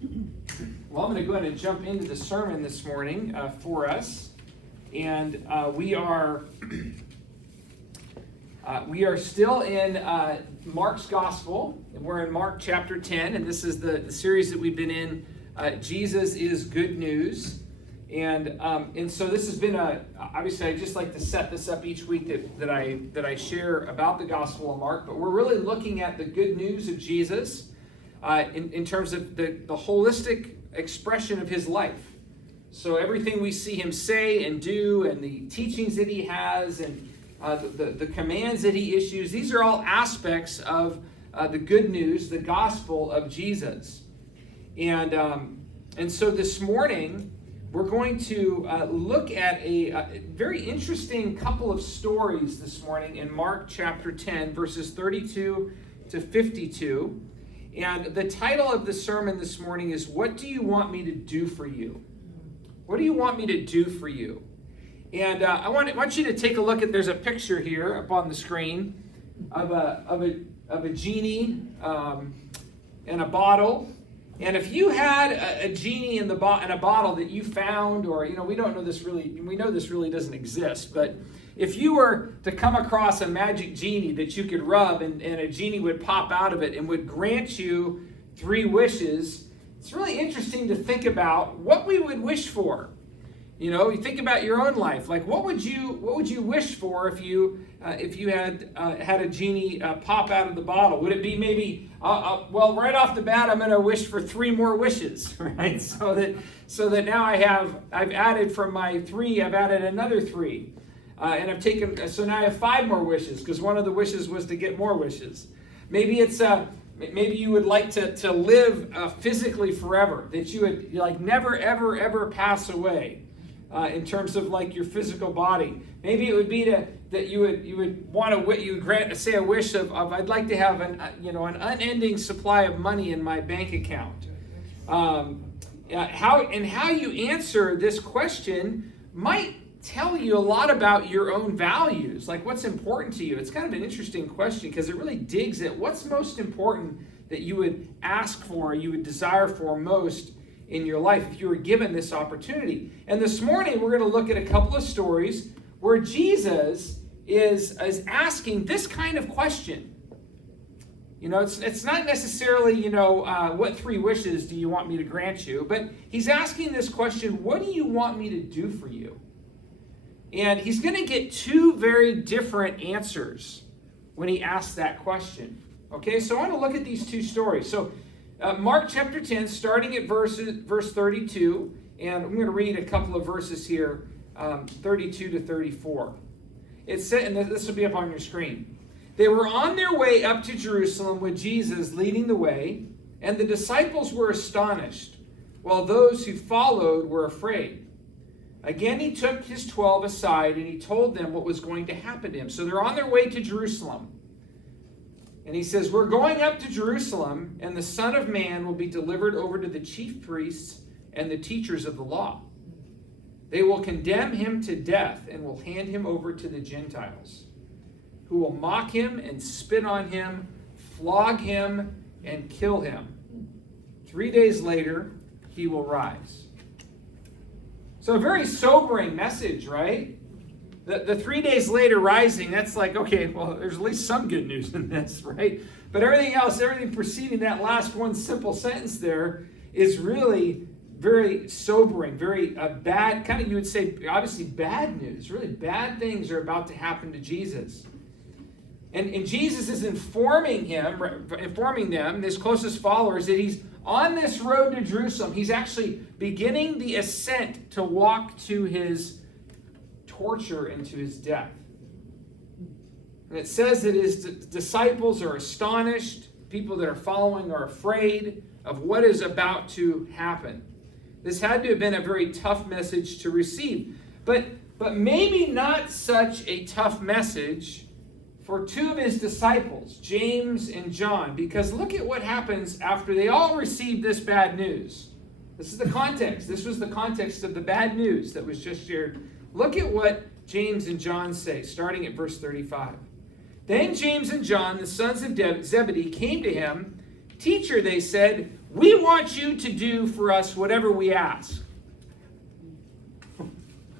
Well, I'm going to go ahead and jump into the sermon this morning for us, and we are still in Mark's Gospel, and we're in Mark chapter 10, and this is the series that we've been in. Jesus is Good News, and so this has been obviously I just like to set this up each week that I share about the Gospel of Mark, but we're really looking at the good news of Jesus in terms of the holistic expression of his life. So everything we see him say and do, and the teachings that he has, and the commands that he issues, these are all aspects of the good news, the gospel of Jesus. And so this morning we're going to look at a very interesting couple of stories this morning in Mark chapter 10, verses 32 to 52. And the title of the sermon this morning is, What Do You Want Me to Do For You? What do you want me to do for you? And I want you to take a look at, there's a picture here up on the screen of a genie and a bottle. And if you had a genie in a bottle that you found, or, we know this really doesn't exist, but if you were to come across a magic genie that you could rub and a genie would pop out of it and would grant you 3 wishes, it's really interesting to think about what we would wish for. You think about your own life. Like, what would you wish for if you had a genie pop out of the bottle? Would it be maybe, right off the bat, I'm going to wish for 3 more wishes, right? So that now I've added from my 3, I've added another 3. And so now I have 5 more wishes, because one of the wishes was to get more wishes. Maybe it's maybe you would like to live physically forever, that you would never ever ever pass away in terms of your physical body. Maybe it would be that you would want to grant a wish of I'd like to have an unending supply of money in my bank account. How you answer this question might tell you a lot about your own values, like what's important to you. It's kind of an interesting question because it really digs at what's most important that you would ask for, you would desire for most in your life if you were given this opportunity. And this morning we're going to look at a couple of stories where Jesus is asking this kind of question. It's not necessarily, what 3 wishes do you want me to grant you, but he's asking this question, what do you want me to do for you? And he's going to get 2 very different answers when he asks that question. Okay, so I want to look at these 2 stories. So Mark chapter 10, starting at verse 32, and I'm going to read a couple of verses here, 32 to 34. It said, and this will be up on your screen. They were on their way up to Jerusalem with Jesus leading the way, and the disciples were astonished, while those who followed were afraid. Again, he took his 12 aside, and he told them what was going to happen to him. So they're on their way to Jerusalem. And he says, we're going up to Jerusalem, and the Son of Man will be delivered over to the chief priests and the teachers of the law. They will condemn him to death and will hand him over to the Gentiles, who will mock him and spit on him, flog him, and kill him. 3 days later, he will rise. So a very sobering message, right? The 3 days later rising, that's like, okay, well, there's at least some good news in this, right? But everything preceding that last one simple sentence there is really very sobering, very bad, kind of, you would say, obviously bad news. Really bad things are about to happen to Jesus. And Jesus is informing them, his closest followers, that he's on this road to Jerusalem. He's actually beginning the ascent to walk to his torture and to his death. And it says that his disciples are astonished. People that are following are afraid of what is about to happen. This had to have been a very tough message to receive. But maybe not such a tough message for 2 of his disciples, James and John, because look at what happens after they all received this bad news. This is the context. This was the context of the bad news that was just shared. Look at what James and John say, starting at verse 35. Then James and John, the sons of Zebedee, came to him. Teacher, they said, We want you to do for us whatever we ask.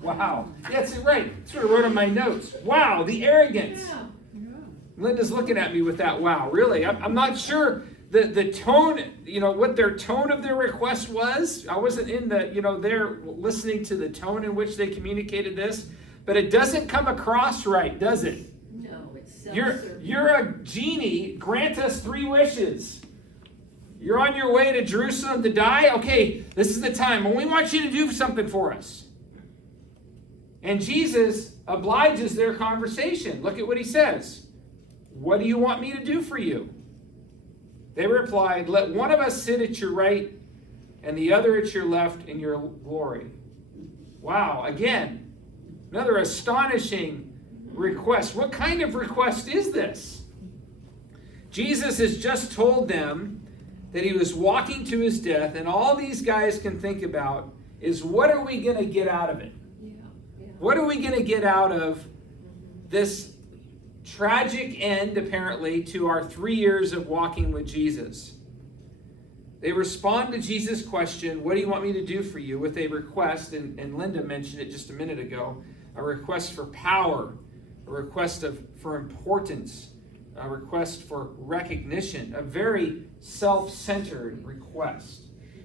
Wow. That's right. That's what I wrote in my notes. Wow, the arrogance. Yeah. Linda's looking at me with that wow. Really? I'm not sure the tone, what their tone of their request was. I wasn't in there listening to the tone in which they communicated this. But it doesn't come across right, does it? No, it's self-serving. You're a genie. Grant us 3 wishes. You're on your way to Jerusalem to die. Okay, this is the time. Well, we want you to do something for us. And Jesus obliges their conversation. Look at what he says. What do you want me to do for you? They replied, let one of us sit at your right and the other at your left in your glory. Wow, again, another astonishing request. What kind of request is this? Jesus has just told them that he was walking to his death, and all these guys can think about is, what are we going to get out of it? What are we going to get out of this tragic end, apparently, to our 3 years of walking with Jesus? They respond to Jesus' question, what do you want me to do for you, with a request, and Linda mentioned it just a minute ago, a request for power, a request for importance, a request for recognition, a very self-centered request.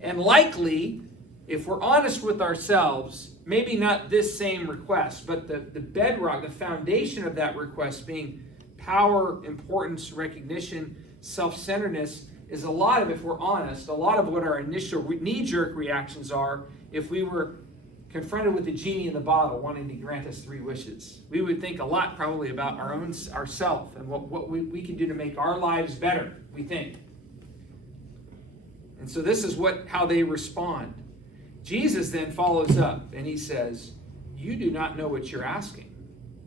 And likely, if we're honest with ourselves, maybe not this same request, but the bedrock, the foundation of that request being power, importance, recognition, self-centeredness is a lot of, if we're honest, a lot of what our initial knee-jerk reactions are if we were confronted with the genie in the bottle wanting to grant us 3 wishes. We would think a lot probably about ourself and what we can do to make our lives better, we think. And so this is how they respond. Jesus then follows up and he says, you do not know what you're asking.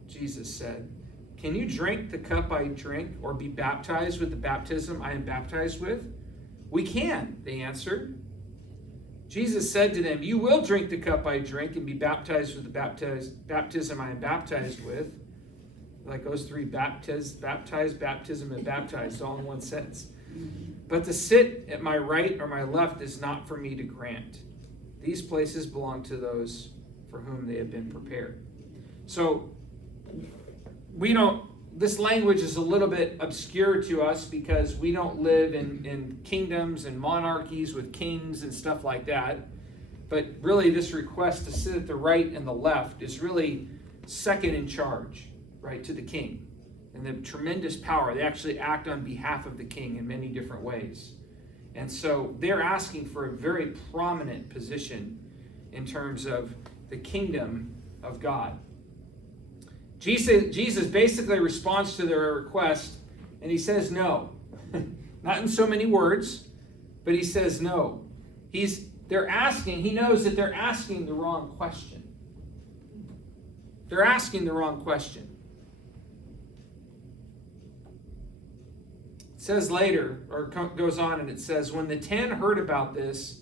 Jesus said, can you drink the cup I drink or be baptized with the baptism I am baptized with? We can, they answered. Jesus said to them, you will drink the cup I drink and be baptized with the baptism I am baptized with. Like those 3, baptized, baptism, and baptized, all in one sentence. But to sit at my right or my left is not for me to grant. These places belong to those for whom they have been prepared. So this language is a little bit obscure to us because we don't live in kingdoms and monarchies with kings and stuff like that. But really this request to sit at the right and the left is really second in charge, right, to the king. And the tremendous power. They actually act on behalf of the king in many different ways. And so they're asking for a very prominent position in terms of the kingdom of God. Jesus basically responds to their request, and he says no. Not in so many words, but he says no. He knows that they're asking the wrong question. They're asking the wrong question. It says later, or goes on, and it says, when the 10 heard about this,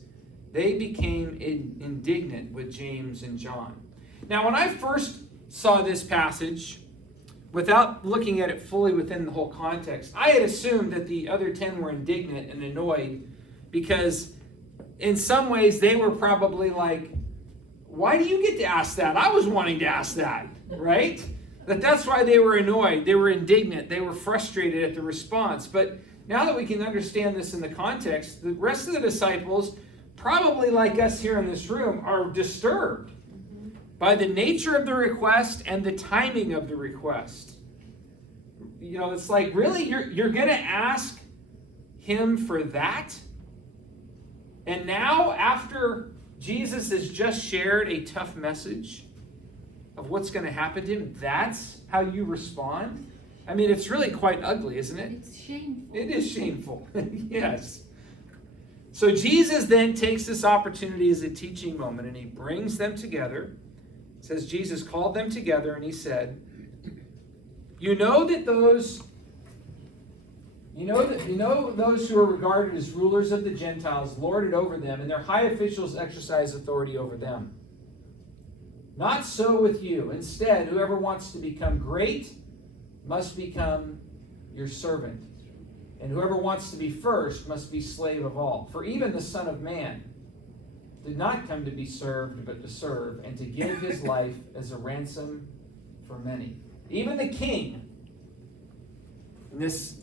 they became indignant with James and John. Now, when I first saw this passage, without looking at it fully within the whole context, I had assumed that the other 10 were indignant and annoyed because in some ways they were probably like, why do you get to ask that? I was wanting to ask that, right? That's why they were annoyed. They were indignant. They were frustrated at the response. But now that we can understand this in the context, the rest of the disciples, probably like us here in this room, are disturbed by the nature of the request and the timing of the request. It's like, really? You're going to ask him for that? And now, after Jesus has just shared a tough message of what's going to happen to him, that's how you respond? I mean, it's really quite ugly, isn't it? It's shameful. It is shameful. Yes. So Jesus then takes this opportunity as a teaching moment and he brings them together. It says Jesus called them together and he said, you know those who are regarded as rulers of the Gentiles lord it over them, and their high officials exercise authority over them. Not so with you. Instead, whoever wants to become great must become your servant. And whoever wants to be first must be slave of all. For even the Son of Man did not come to be served, but to serve, and to give his life as a ransom for many. Even the king, and this,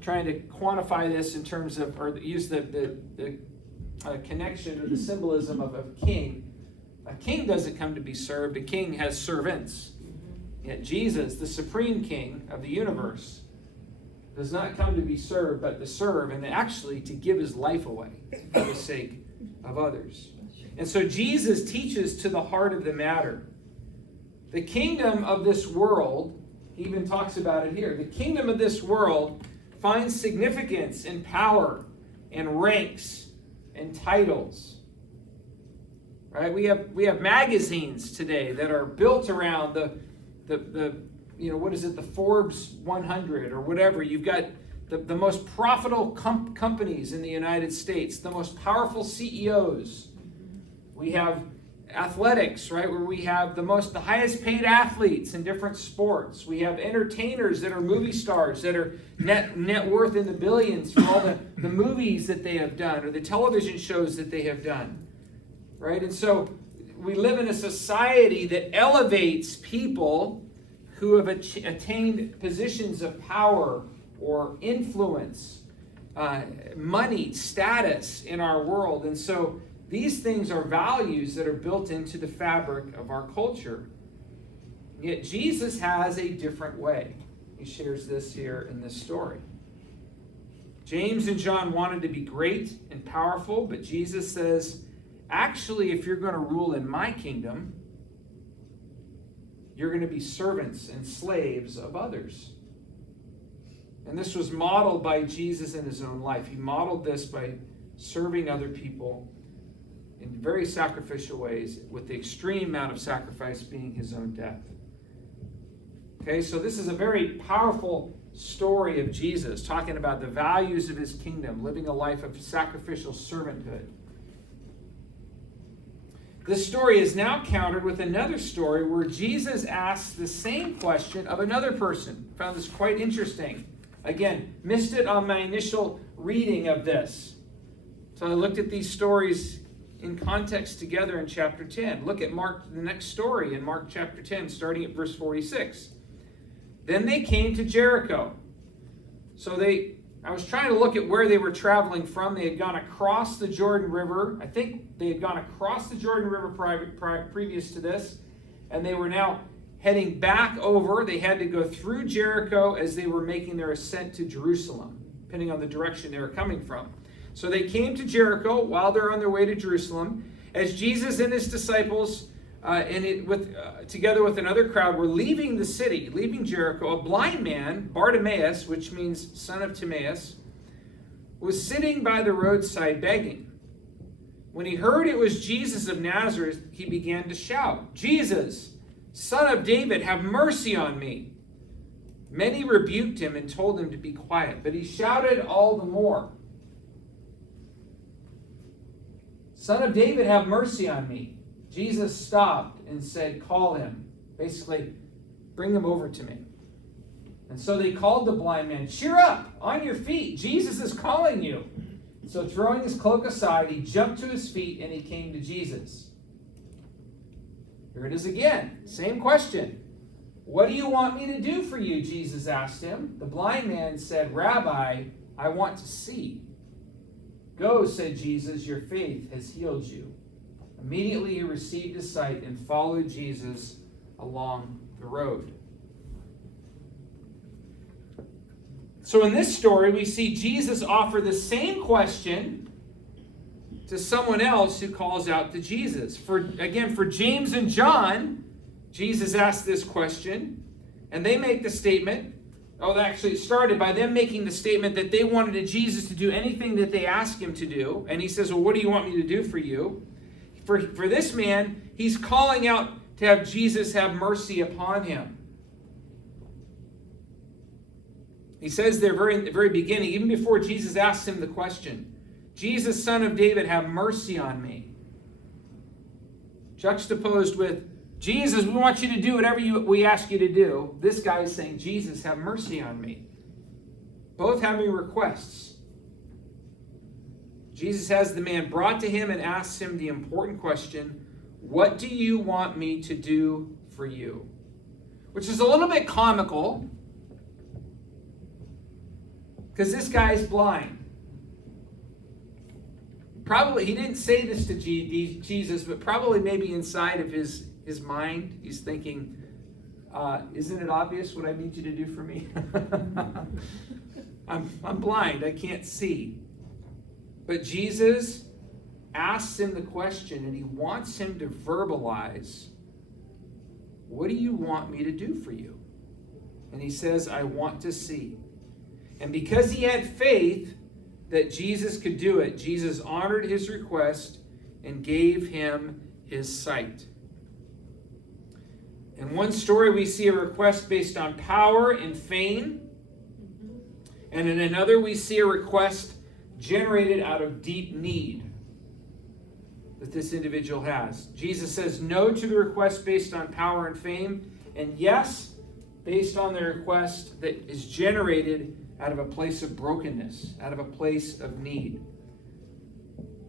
trying to quantify this in terms of, or use the connection or the symbolism of a king doesn't come to be served, a king has servants. Yet Jesus, the supreme king of the universe, does not come to be served, but to serve, and actually to give his life away for the sake of others. And so Jesus teaches to the heart of the matter. The kingdom of this world, he even talks about it here, the kingdom of this world finds significance in power and ranks and titles. Right? We have magazines today that are built around the what is it, the Forbes 100 or whatever. You've got the most profitable companies in the United States, the most powerful CEOs. We have athletics, right, where we have the highest paid athletes in different sports. We have entertainers that are movie stars that are net worth in the billions for all the movies that they have done or the television shows that they have done, right? And so we live in a society that elevates people who have attained positions of power or influence, money, status in our world. And so these things are values that are built into the fabric of our culture. Yet Jesus has a different way. He shares this here in this story. James and John wanted to be great and powerful, but Jesus says, actually, if you're going to rule in my kingdom, you're going to be servants and slaves of others. And this was modeled by Jesus in his own life. He modeled this by serving other people in very sacrificial ways, with the extreme amount of sacrifice being his own death. Okay, so this is a very powerful story of Jesus, talking about the values of his kingdom, living a life of sacrificial servanthood. This story is now countered with another story where Jesus asks the same question of another person. I found this quite interesting. Again, missed it on my initial reading of this. So I looked at these stories in context together in chapter 10. Look at Mark, the next story in Mark chapter 10, starting at verse 46. Then they came to Jericho. So I was trying to look at where they were traveling from. They had gone across the Jordan River. I think they had gone across the Jordan River previous to this, and they were now heading back over. They had to go through Jericho as they were making their ascent to Jerusalem, depending on the direction they were coming from. So they came to Jericho while they're on their way to Jerusalem. As Jesus and his disciples, together with another crowd, were leaving the city, leaving Jericho, a blind man, Bartimaeus, which means son of Timaeus, was sitting by the roadside begging. When he heard it was Jesus of Nazareth, he began to shout, "Jesus, Son of David, have mercy on me." Many rebuked him and told him to be quiet, but he shouted all the more, "Son of David, have mercy on me." Jesus stopped and said, "Call him." Basically, bring him over to me. And so they called the blind man, "Cheer up, on your feet, Jesus is calling you." So throwing his cloak aside, he jumped to his feet and he came to Jesus. Here it is again, same question. "What do you want me to do for you?" Jesus asked him. The blind man said, "Rabbi, I want to see." "Go," said Jesus, "your faith has healed you." Immediately he received his sight and followed Jesus along the road. So in this story, we see Jesus offer the same question to someone else who calls out to Jesus. For James and John, Jesus asked this question, and they make the statement, actually it started by them making the statement that they wanted Jesus to do anything that they asked him to do. And he says, "Well, what do you want me to do for you?" For this man, he's calling out to have Jesus have mercy upon him. He says there in the very beginning, even before Jesus asks him the question, "Jesus, Son of David, have mercy on me." Juxtaposed with, "Jesus, we want you to do whatever we ask you to do." This guy is saying, "Jesus, have mercy on me." both having requests. Jesus has the man brought to him and asks him the important question, what do you want me to do for you? Which is a little bit comical, because this guy's blind. Probably, he didn't say this to Jesus, but probably maybe inside of his mind, he's thinking, isn't it obvious what I need you to do for me? I'm blind, I can't see. But Jesus asks him the question, and he wants him to verbalize, what do you want me to do for you? And he says, I want to see. And because he had faith that Jesus could do it, Jesus honored his request and gave him his sight. In one story, we see a request based on power and fame. And in another, we see a request generated out of deep need that this individual has. Jesus says no to the request based on power and fame, and yes, based on the request that is generated out of a place of brokenness, out of a place of need.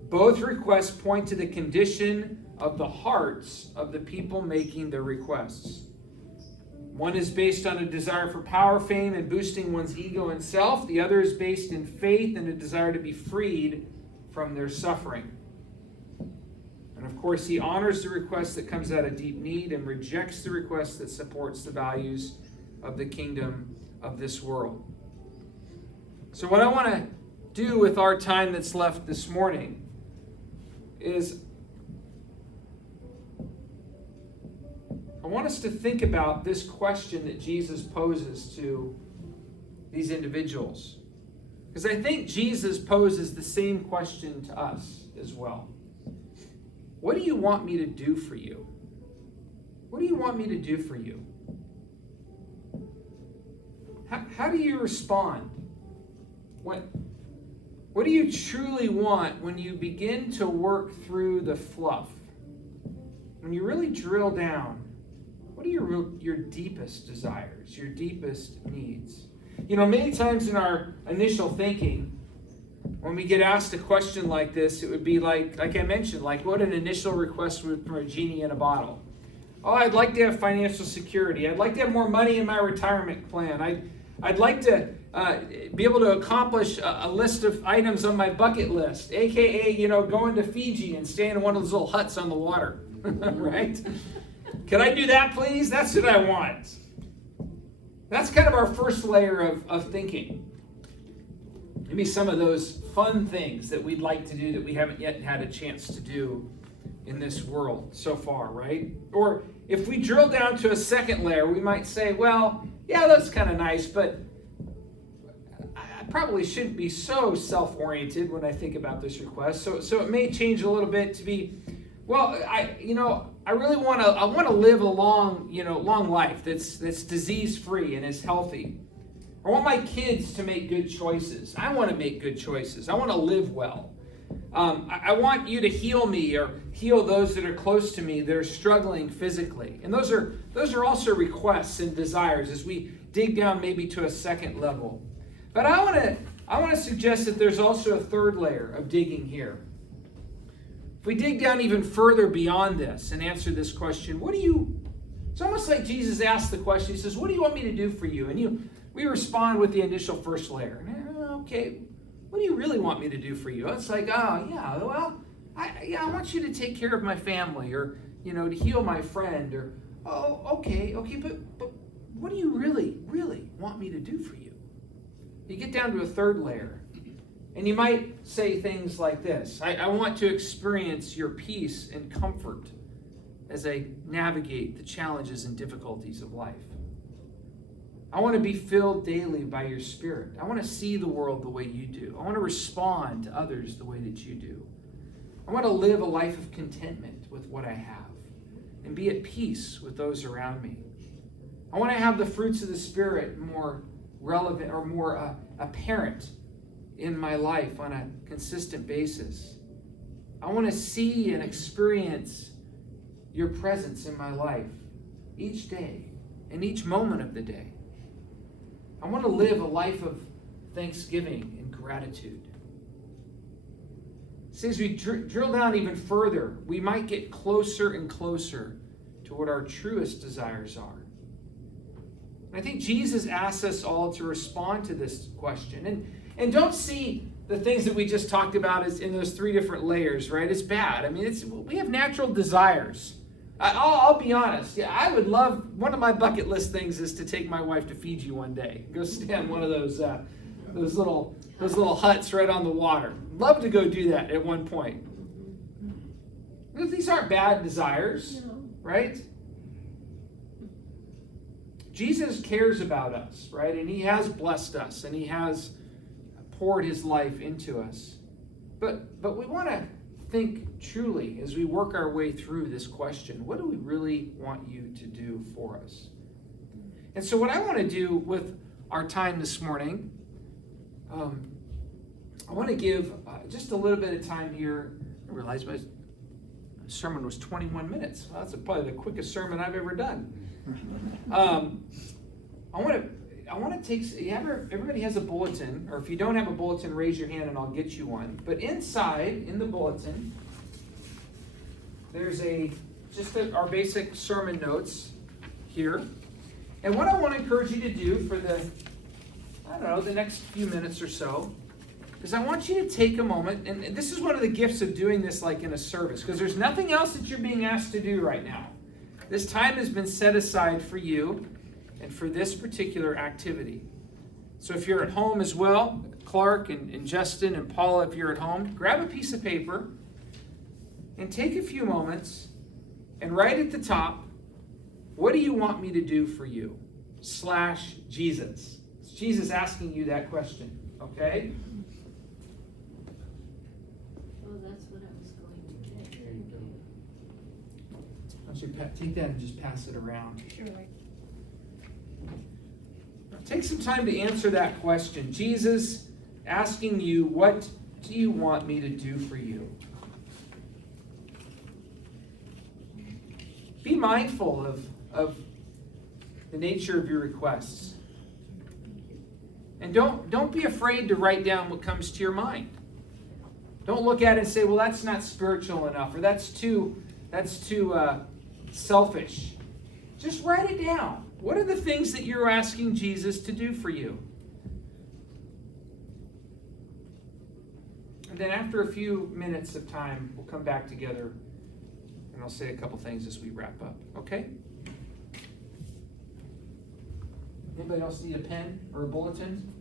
Both requests point to the condition of the hearts of the people making their requests. One is based on a desire for power, fame, and boosting one's ego and self. The other is based in faith and a desire to be freed from their suffering. And of course, he honors the request that comes out of deep need and rejects the request that supports the values of the kingdom of this world. So what I want to do with our time that's left this morning is I want us to think about this question that Jesus poses to these individuals. Because I think Jesus poses the same question to us as well. What do you want me to do for you? What do you want me to do for you? How do you respond? What do you truly want when you begin to work through the fluff? When you really drill down, what are your deepest desires, your deepest needs? You know, many times in our initial thinking, when we get asked a question like this, it would be like I mentioned, like what an initial request would from a genie in a bottle. Oh, I'd like to have financial security. I'd like to have more money in my retirement plan. I'd like to be able to accomplish a list of items on my bucket list, aka, going to Fiji and staying in one of those little huts on the water, right? Can I do that, please? That's what I want. That's kind of our first layer of thinking. Maybe some of those fun things that we'd like to do that we haven't yet had a chance to do in this world so far, right? Or if we drill down to a second layer, we might say, well, yeah, that's kind of nice, but I probably shouldn't be so self-oriented when I think about this request. So it may change a little bit to be, well, I really want to live a long life that's disease-free and is healthy. I want my kids to make good choices. I want to make good choices. I want to live well. I want you to heal me or heal those that are close to me that are struggling physically. And those are also requests and desires as we dig down maybe to a second level. But I want to suggest that there's also a third layer of digging here. If we dig down even further beyond this and answer this question, it's almost like Jesus asked the question. He says, what do you want me to do for you? And we respond with the initial first layer. Okay, what do you really want me to do for you? It's like, oh, yeah, well, I want you to take care of my family or, to heal my friend or, oh, okay, but what do you really, really want me to do for you? You get down to a third layer and you might say things like this. I want to experience your peace and comfort as I navigate the challenges and difficulties of life. I want to be filled daily by your Spirit. I want to see the world the way you do. I want to respond to others the way that you do. I want to live a life of contentment with what I have and be at peace with those around me. I want to have the fruits of the Spirit more relevant or more apparent in my life on a consistent basis. I want to see and experience your presence in my life each day and each moment of the day. I want to live a life of thanksgiving and gratitude. See, as we drill down even further, we might get closer and closer to what our truest desires are. And I think Jesus asks us all to respond to this question. And don't see the things that we just talked about as in those three different layers, right? It's bad. I mean, we have natural desires. I'll be honest. Yeah, I would love, one of my bucket list things is to take my wife to Fiji one day. Go stay on one of those little huts right on the water. Love to go do that at one point. These aren't bad desires, right? Jesus cares about us, right? And he has blessed us, and he has poured his life into us. But we want to think truly as we work our way through this question. What do we really want you to do for us? And so what I want to do with our time this morning, I want to give just a little bit of time here. I realized my sermon was 21 minutes. Well, that's probably the quickest sermon I've ever done. I want to take, everybody has a bulletin, or if you don't have a bulletin, raise your hand and I'll get you one. But inside, in the bulletin, there's our basic sermon notes here. And what I want to encourage you to do for the next few minutes or so, is I want you to take a moment, and this is one of the gifts of doing this like in a service, because there's nothing else that you're being asked to do right now. This time has been set aside for you and for this particular activity. So if you're at home as well, Clark and Justin and Paula, if you're at home, grab a piece of paper and take a few moments and write at the top, what do you want me to do for you? / Jesus. It's Jesus asking you that question, okay? Oh, that's what I was going to get. There you go. Why don't you take that and just pass it around. Sure. Take some time to answer that question. Jesus asking you, what do you want me to do for you? Be mindful of the nature of your requests. And don't be afraid to write down what comes to your mind. Don't look at it and say, well, that's not spiritual enough, or that's too selfish. Just write it down. What are the things that you're asking Jesus to do for you? And then after a few minutes of time, we'll come back together and I'll say a couple things as we wrap up. Okay? Anybody else need a pen or a bulletin?